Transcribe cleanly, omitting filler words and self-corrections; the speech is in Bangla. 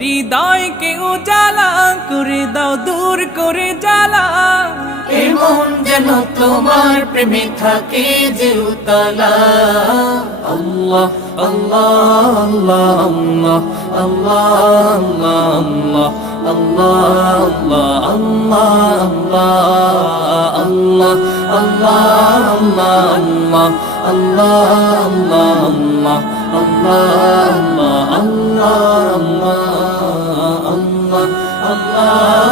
হৃদয়কে উজালা করে দাও, দূর করে জ্বালা। এমন যেন তোমার প্রেমে থাকে যে উতলা। আল্লাহ আল্লাহ আল্লাহ আল্লাহ আল্লাহ আল্লাহ আল্লাহ আল্লাহ আল্লাহ আল্লাহ আল্লাহ আল্লাহ আল্লাহ আল্লাহ আল্লাহ আল্লাহ আল্লাহ